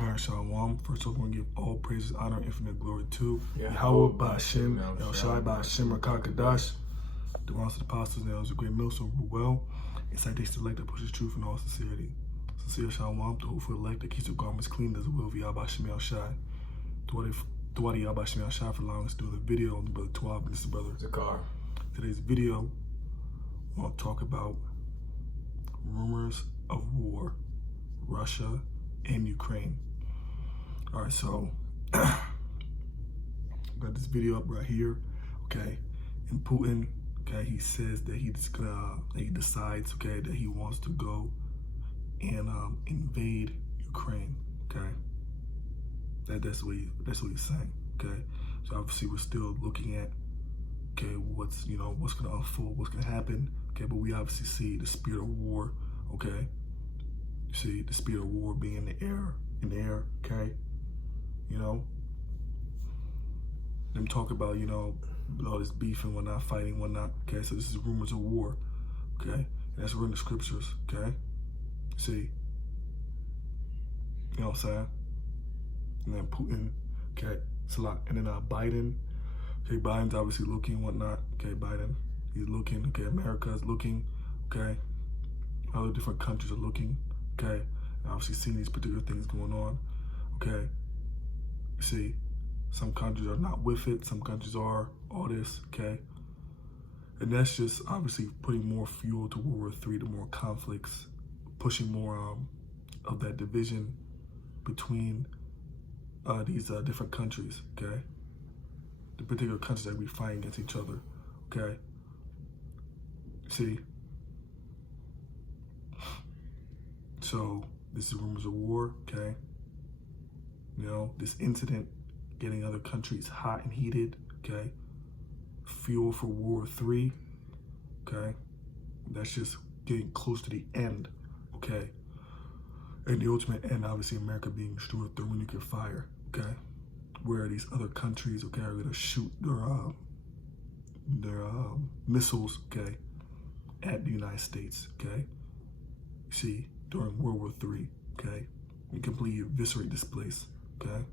Alright, Shalom. First of all, we're going to give all praises, honor, and infinite glory to Yahweh, Ba'Shem, El Shai, Ba'Shem, Rakakadash, the ones of the apostles, and elders of great mill, so well. Inside they select that pushes truth in all sincerity. Sincere Shalom, the hopeful elect that keeps their garments clean as the will of Yahweh Ba'Shem, El Shai. Dwadi Yahweh Ba'Shem, El Shai for allowing us to do the video on the brother Tuab and this is brother Zakar. Today's video, I want to talk about rumors of war, Russia and Ukraine. All right, so got this video up right here, okay? And Putin, okay, he says that he decides, okay, that he wants to go and invade Ukraine, okay? That's what he's saying, okay? So obviously we're still looking at, okay, what's gonna unfold, what's gonna happen, okay? But we obviously see the spirit of war, okay? You see the spirit of war being in the air, okay? Them talk about, all this beef and whatnot, fighting, whatnot, okay? So this is rumors of war, okay? And that's where in the scriptures, okay? See? You know what I'm saying? And then Putin, okay? It's a lot. And then Biden, okay? Biden's obviously looking, whatnot, okay? Biden, he's looking, okay? America is looking, okay? Other different countries are looking, okay? And obviously seeing these particular things going on, okay? You see, some countries are not with it, some countries are, all this, okay? And that's just obviously putting more fuel to World War III, to more conflicts, pushing more of that division between these different countries, okay? The particular countries that we fight against each other, okay? See? So, this is rumors of war, okay? This incident getting other countries hot and heated, okay? Fuel for World War III, okay? That's just getting close to the end, okay? And the ultimate end, obviously, America being destroyed with thermonuclear fire, okay? Where these other countries, okay, are gonna shoot their missiles, okay, at the United States, okay? You see, during World War III, okay? And completely eviscerate this place, okay?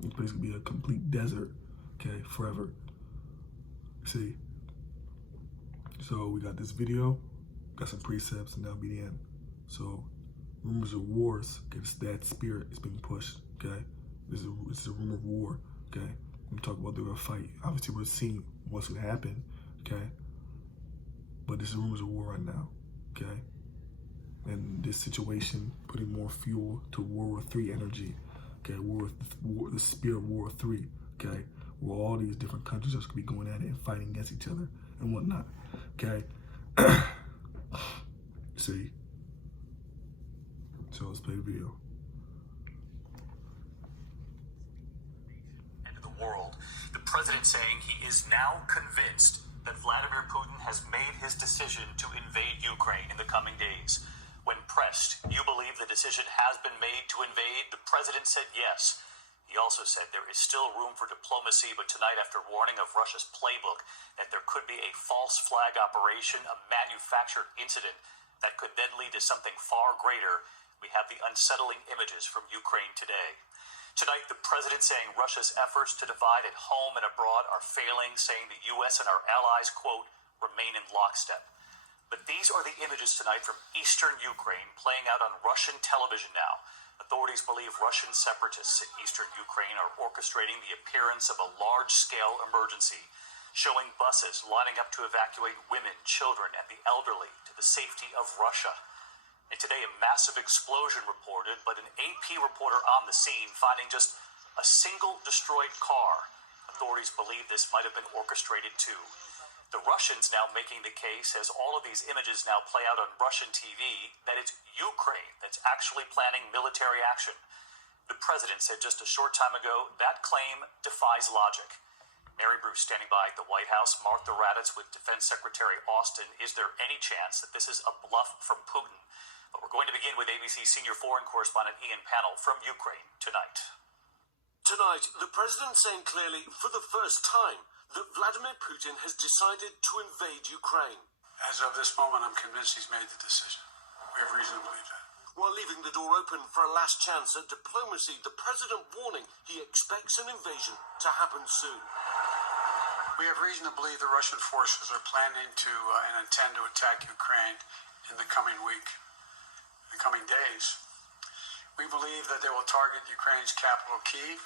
This place could be a complete desert, okay, forever. See? So we got this video, got some precepts, and that'll be the end. So rumors of wars, okay, that spirit is being pushed, okay? This is a rumor of war, okay? I'm talking about they're gonna fight. Obviously we're seeing what's gonna happen, okay? But this is rumors of war right now, okay? And this situation putting more fuel to World War III energy, okay? The spirit of World War III, okay? Where all these different countries are going to be going at it and fighting against each other and whatnot, okay? See? So let's play the video. End of the world. The president saying he is now convinced that Vladimir Putin has made his decision to invade Ukraine in the coming days. When pressed, you believe the decision has been made to invade? The president said yes. He also said there is still room for diplomacy, but tonight, after warning of Russia's playbook that there could be a false flag operation, a manufactured incident that could then lead to something far greater, we have the unsettling images from Ukraine today. Tonight, the president saying Russia's efforts to divide at home and abroad are failing, saying the U.S. and our allies, quote, remain in lockstep. But these are the images tonight from eastern Ukraine playing out on Russian television now. Authorities believe Russian separatists in eastern Ukraine are orchestrating the appearance of a large-scale emergency, showing buses lining up to evacuate women, children, and the elderly to the safety of Russia. And today, a massive explosion reported, but an AP reporter on the scene finding just a single destroyed car. Authorities believe this might have been orchestrated too. The Russians now making the case, as all of these images now play out on Russian TV, that it's Ukraine that's actually planning military action. The president said just a short time ago that claim defies logic. Mary Bruce standing by at the White House, Martha Raddatz with Defense Secretary Austin. Is there any chance that this is a bluff from Putin? But we're going to begin with ABC senior foreign correspondent Ian Pannell from Ukraine tonight. Tonight, the president saying clearly, for the first time, that Vladimir Putin has decided to invade Ukraine. As of this moment, I'm convinced he's made the decision. We have reason to believe that. While leaving the door open for a last chance at diplomacy, the president warning he expects an invasion to happen soon. We have reason to believe the Russian forces are planning to and intend to attack Ukraine in the coming week, in the coming days. We believe that they will target Ukraine's capital, Kyiv,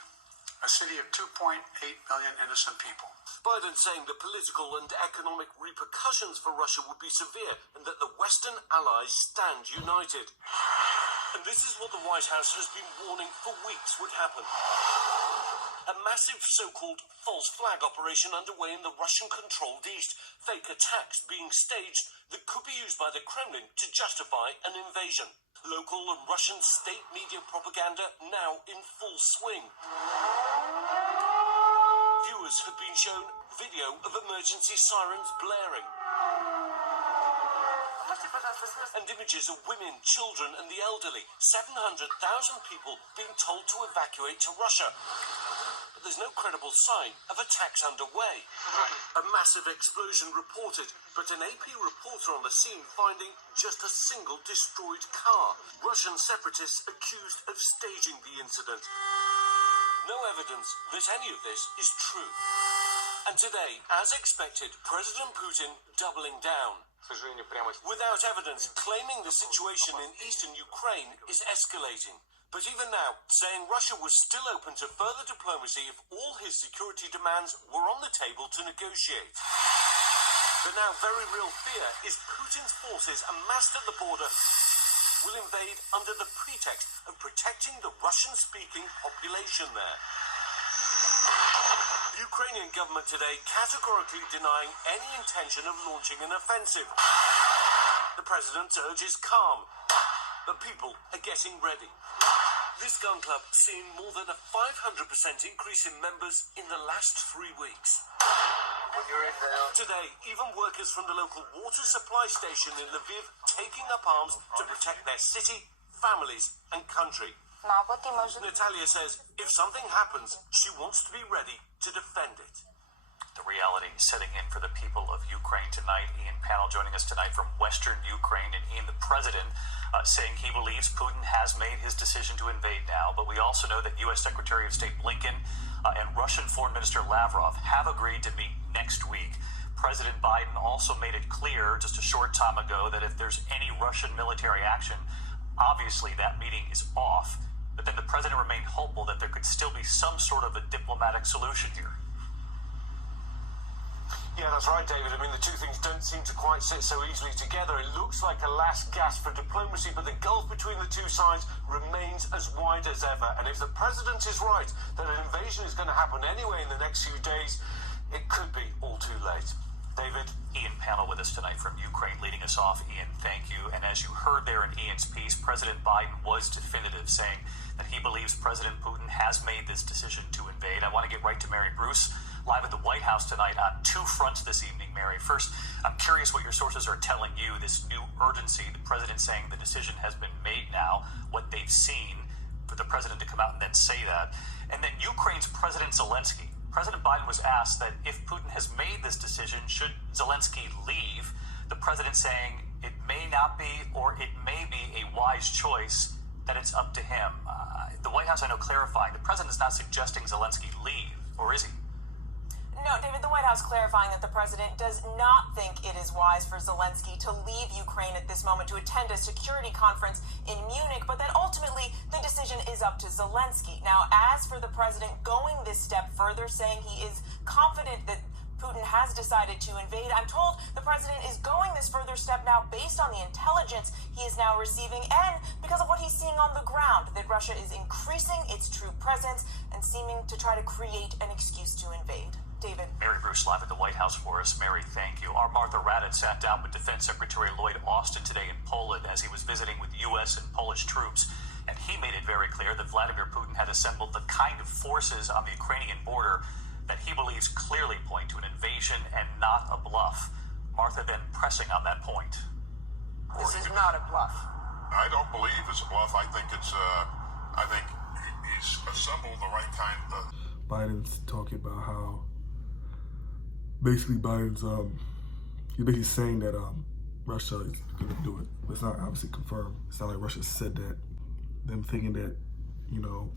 a city of 2.8 million innocent people. Biden saying the political and economic repercussions for Russia would be severe and that the Western allies stand united. And this is what the White House has been warning for weeks would happen. A massive so-called false flag operation underway in the Russian-controlled East. Fake attacks being staged that could be used by the Kremlin to justify an invasion. Local and Russian state media propaganda now in full swing. Viewers have been shown video of emergency sirens blaring. And images of women, children and the elderly. 700,000 people being told to evacuate to Russia. But there's no credible sign of attacks underway. A massive explosion reported, but an AP reporter on the scene finding just a single destroyed car. Russian separatists accused of staging the incident. No evidence that any of this is true. And today, as expected, President Putin doubling down. Without evidence, claiming the situation in eastern Ukraine is escalating. But even now, saying Russia was still open to further diplomacy if all his security demands were on the table to negotiate. The now very real fear is Putin's forces amassed at the border will invade under the pretext of protecting the Russian-speaking population there. The Ukrainian government today categorically denying any intention of launching an offensive. The president urges calm, but people are getting ready. This gun club seeing more than a 500% increase in members in the last 3 weeks. Today, even workers from the local water supply station in Lviv taking up arms to protect their city, families and country. Natalia says if something happens, she wants to be ready to defend it. The reality setting in for the people of Ukraine tonight. Ian Panel joining us tonight from Western Ukraine. And Ian, the president, saying he believes Putin has made his decision to invade now. But we also know that U.S. Secretary of State Blinken and Russian Foreign Minister Lavrov have agreed to meet next week. President Biden also made it clear just a short time ago that if there's any Russian military action, obviously that meeting is off. But then the president remained hopeful that there could still be some sort of a diplomatic solution here. Yeah, that's right, David. I mean, the two things don't seem to quite sit so easily together. It looks like a last gasp for diplomacy, but the gulf between the two sides remains as wide as ever. And if the president is right that an invasion is going to happen anyway in the next few days, it could be all too late. David? Ian Panel with us tonight from Ukraine, leading us off. Ian, thank you. And as you heard there in Ian's piece, President Biden was definitive, saying that he believes President Putin has made this decision to invade. I want to get right to Mary Bruce, live at the White House tonight on two fronts this evening, Mary. First, I'm curious what your sources are telling you, this new urgency, the president saying the decision has been made now, what they've seen for the president to come out and then say that. And then Ukraine's President Zelensky. President Biden was asked that if Putin has made this decision, should Zelensky leave? The president saying it may not be, or it may be a wise choice, that it's up to him. The White House, I know, clarifying, the president is not suggesting Zelensky leave, or is he? No, David, the White House clarifying that the president does not think it is wise for Zelensky to leave Ukraine at this moment to attend a security conference in Munich, but that ultimately the decision is up to Zelensky. Now, as for the president going this step further, saying he is confident that Putin has decided to invade, I'm told the president is going this further step now based on the intelligence he is now receiving and because of what he's seeing on the ground, that Russia is increasing its true presence and seeming to try to create an excuse to invade. David. Mary Bruce live at the White House for us. Mary, thank you. Our Martha Raddatz sat down with Defense Secretary Lloyd Austin today in Poland as he was visiting with U.S. and Polish troops. And he made it very clear that Vladimir Putin had assembled the kind of forces on the Ukrainian border that he believes clearly point to an invasion and not a bluff. Martha then pressing on that point. This is not a bluff. I don't believe it's a bluff. I think it's, I think he's assembled the right kind of... Biden's talking about how basically Biden's he's basically saying that Russia is going to do it. But it's not obviously confirmed. It's not like Russia said that. Them thinking that, you know,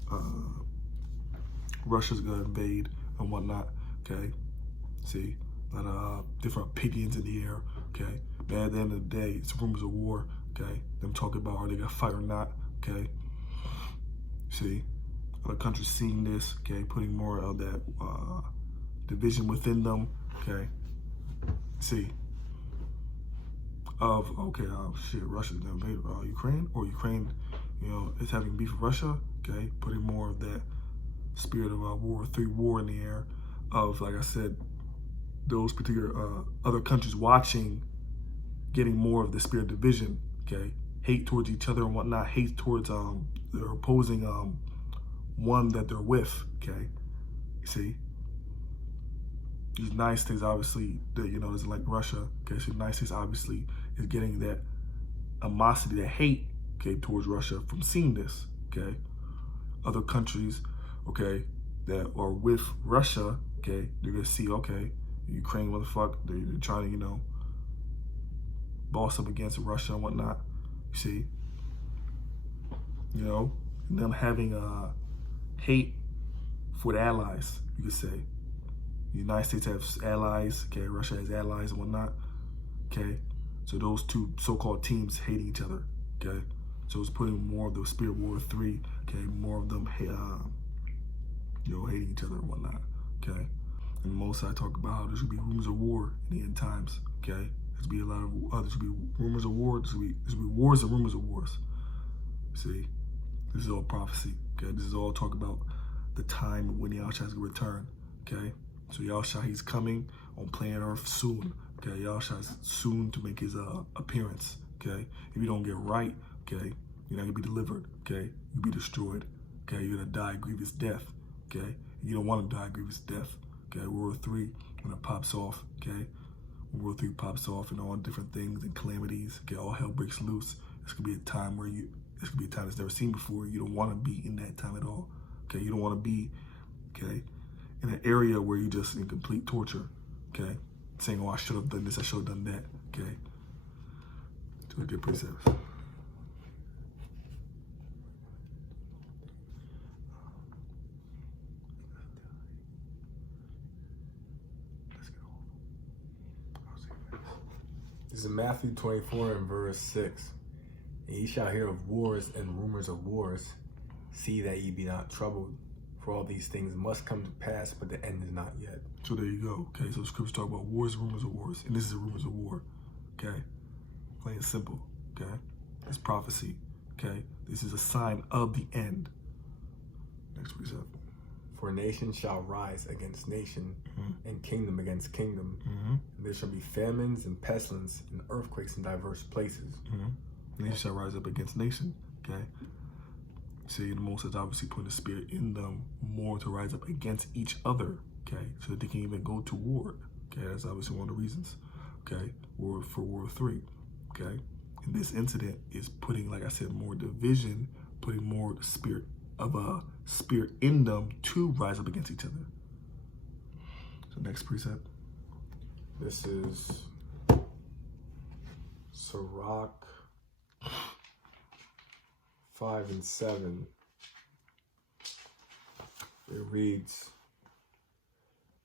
Russia's going to invade and whatnot, okay? See, a lot of different opinions in the air, okay? But at the end of the day, it's rumors of war, okay? Them talking about are they going to fight or not, okay? See, other countries seeing this, okay? Putting more of that division within them, okay? See, okay, shit, Russia's going to invade Ukraine, or Ukraine, you know, is having beef with Russia, okay? Putting more of that spirit of World War III war in the air of, like I said, those particular other countries watching, getting more of the spirit of division, okay? Hate towards each other and whatnot, hate towards their opposing one that they're with, okay? You see? The United States, obviously, you know, isn't like Russia, okay? So the United States, obviously, is getting that animosity, that hate, okay, towards Russia from seeing this, okay? Other countries, okay, that are with Russia, okay, they're gonna see, okay, Ukraine, motherfucker, they're trying to, you know, boss up against Russia and whatnot, you see? You know, and them having hate for the allies, you could say. The United States has allies, okay, Russia has allies and whatnot, okay? So those two so-called teams hate each other, okay? So it's putting more of the spirit of World War III, okay, more of them, you know, hating each other and whatnot, okay? And most I talk about how there should be rumors of war in the end times, okay? There's be a lot of, there should be rumors of war, there should be wars and rumors of wars. See, this is all prophecy, okay? This is all talk about the time when Yahushua is going to return, okay? So Yahushua, he's coming on planet Earth soon, okay? Yahushua is soon to make his appearance, okay? If you don't get right, okay, you're not going to be delivered, okay? You'll be destroyed, okay? You're going to die a grievous death, okay? You don't want to die a grievous death, okay? World War III, when it pops off, okay? When World War III pops off and all different things and calamities, okay? All hell breaks loose. It's going to be a time where it's going to be a time that's never seen before. You don't want to be in that time at all, okay? You don't want to be, okay, in an area where you're just in complete torture, okay? Saying, oh, I should have done this, I should have done that, okay? So I get precepts. This is Matthew 24 and verse 6. And ye shall hear of wars and rumors of wars. See that ye be not troubled. For all these things must come to pass, but the end is not yet. So there you go. Okay, so the scriptures talk about wars, rumors of wars. And this is a rumors of war. Okay? Plain and simple. Okay? It's prophecy. Okay? This is a sign of the end. Next precept. For nation shall rise against nation, and kingdom against kingdom. And there shall be famines and pestilence and earthquakes in diverse places. Nation shall rise up against nation. Okay? See, the Most is obviously putting the spirit in them more to rise up against each other. Okay? So that they can even go to war. Okay? That's obviously one of the reasons. Okay? For World War III. Okay? And this incident is putting, like I said, more division, putting more spirit of a spirit in them to rise up against each other. So next precept. This is Sirach 5 and 7. It reads,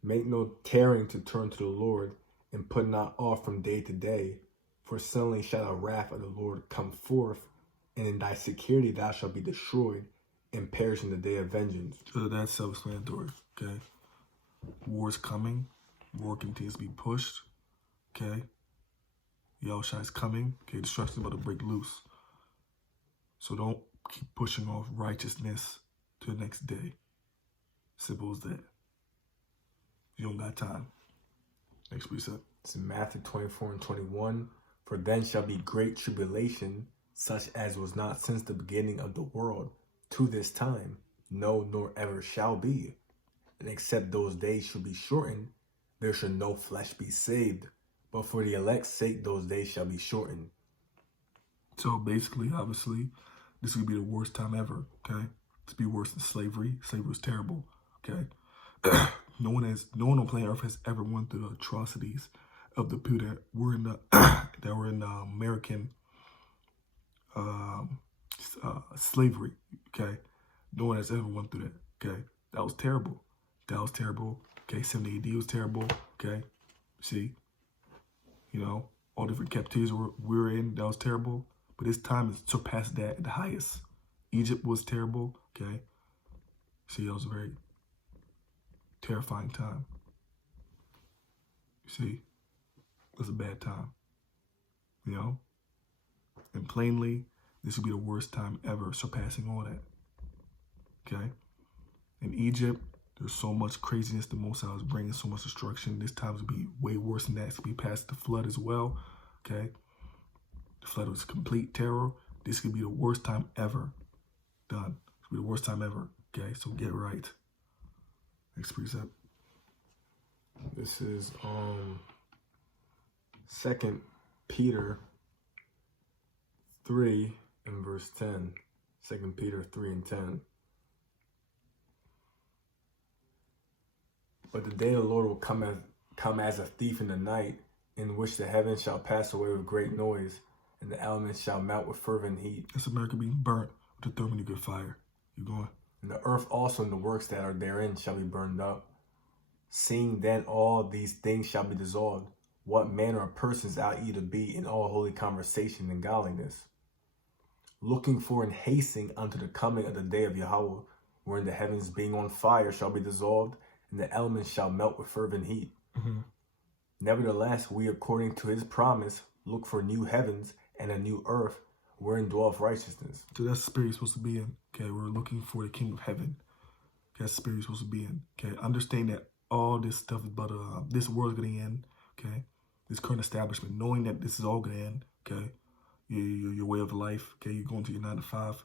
make no tearing to turn to the Lord, and put not off from day to day, for suddenly shall the wrath of the Lord come forth, and in thy security thou shalt be destroyed, and perish in the day of vengeance. So that's self-explanatory, okay? War is coming. War continues to be pushed, okay? Yahushua is coming, okay? Destruction is about to break loose. So don't keep pushing off righteousness to the next day. Simple as that. You don't got time. Next precept. It's in Matthew 24 and 21. For then shall be great tribulation, such as was not since the beginning of the world, to this time, no, nor ever shall be. And except those days should be shortened, there should no flesh be saved. But for the elect's sake, those days shall be shortened. So basically, obviously, this would be the worst time ever, okay? This would be worse than slavery. Slavery was terrible, okay? No one on planet Earth has ever went through the atrocities of the people that were in the American slavery. Okay, no one has ever went through that. Okay, that was terrible. That was terrible. Okay, 70 AD was terrible. Okay, see, you know, all different captivities we were in. That was terrible. But this time has surpassed that at the highest. Egypt was terrible. Okay, see, that was a very terrifying time. You see, it was a bad time. You know, and plainly, this would be the worst time ever, surpassing all that. Okay, in Egypt, there's so much craziness. The Most High is bringing so much destruction. This time will be way worse than that. It's going to be past the flood as well. Okay, the flood was complete terror. This could be the worst time ever. Done. It's going to be the worst time ever. Okay, so get right. Next precept. This is 2 Peter 3 and verse 10. 2 Peter 3 and 10. But the day of the Lord will come as a thief in the night, in which the heavens shall pass away with great noise, and the elements shall melt with fervent heat. It's America being burnt with a thermonuclear fire. You going? And the earth also and the works that are therein shall be burned up. Seeing then all these things shall be dissolved, what manner of persons ought ye to be in all holy conversation and godliness, looking for and hastening unto the coming of the day of Yahweh, wherein the heavens being on fire shall be dissolved, and the elements shall melt with fervent heat. Mm-hmm. Nevertheless, we, according to his promise, look for new heavens and a new earth, wherein dwelleth righteousness. So that's the spirit you're supposed to be in. Okay, we're looking for the King of Heaven. That's the spirit you're supposed to be in. Okay, understand that all this stuff is but this world's going to end. Okay, this current establishment, knowing that this is all going to end. Okay, your way of life. Okay, you're going to your 9 to 5.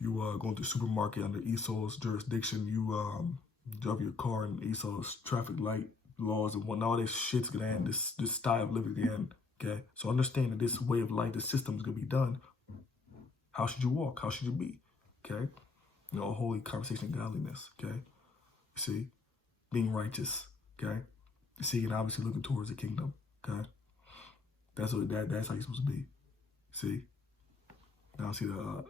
You going to the supermarket under Esau's jurisdiction. You drive your car in Esau's traffic light laws and whatnot. All this shit's going to end. This style of living going to end. Okay, so understand that this way of life, this system is going to be done. How should you walk? How should you be? Okay, you know, holy conversation and godliness. Okay, you see, being righteous. Okay, you see, and obviously looking towards the kingdom. Okay, that's how you're supposed to be. See, now see the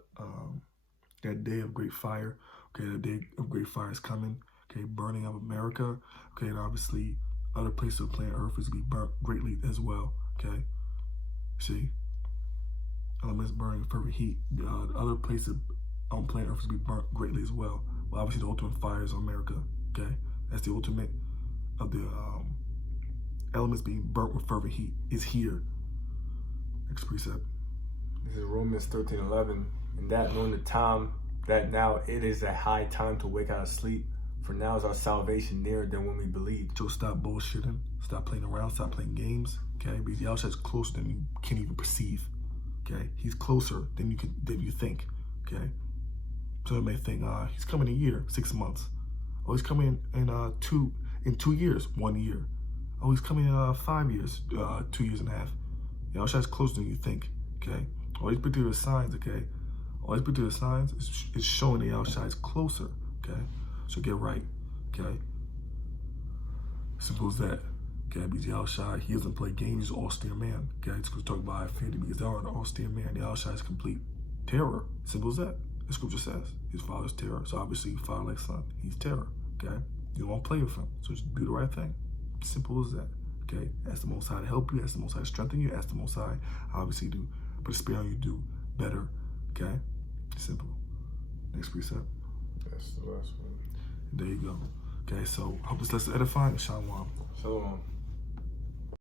that day of great fire. Okay, the day of great fire is coming. Okay, burning of America. Okay, and obviously other places of planet Earth is going to be burnt greatly as well. Okay, see, elements burning fervent heat. Other places on planet Earth is going to be burnt greatly as well. Well, obviously the ultimate fire is on America. Okay, that's the ultimate of the elements being burnt with fervent heat is here. Next precept. This is Romans 13:11. And that knowing the time, that now it is a high time to wake out of sleep, for now is our salvation nearer than when we believed. So stop bullshitting, stop playing around, stop playing games. Okay, because Yahshua is closer than you can even perceive. Okay, he's closer than you think. Okay, so you may think, he's coming in a year, 6 months. Oh, he's coming in 2 years, 1 year. Oh, he's coming in 5 years, 2 years and a half. Yahshua is closer than you think. Okay, all these particular signs. Okay, all these particular signs is showing that Yahshua is closer. Okay, so get right. Okay, simple as that. Okay, because Yahshua, he doesn't play games, he's an austere man. Okay, it's going to talk about affinity because they are an austere man. Yahshua is complete terror. Simple as that. The scripture says his father's terror. So obviously, father like son, he's terror. Okay, you don't want to play with him, so just do the right thing. Simple as that. Okay, ask the Most High to help you, ask the Most High to strengthen you, ask the Most High, obviously do, but spirit on you do better. Okay, simple. Next precept. That's the last one. There you go. Okay, so I hope this lesson edifying. Shalom. Shalom.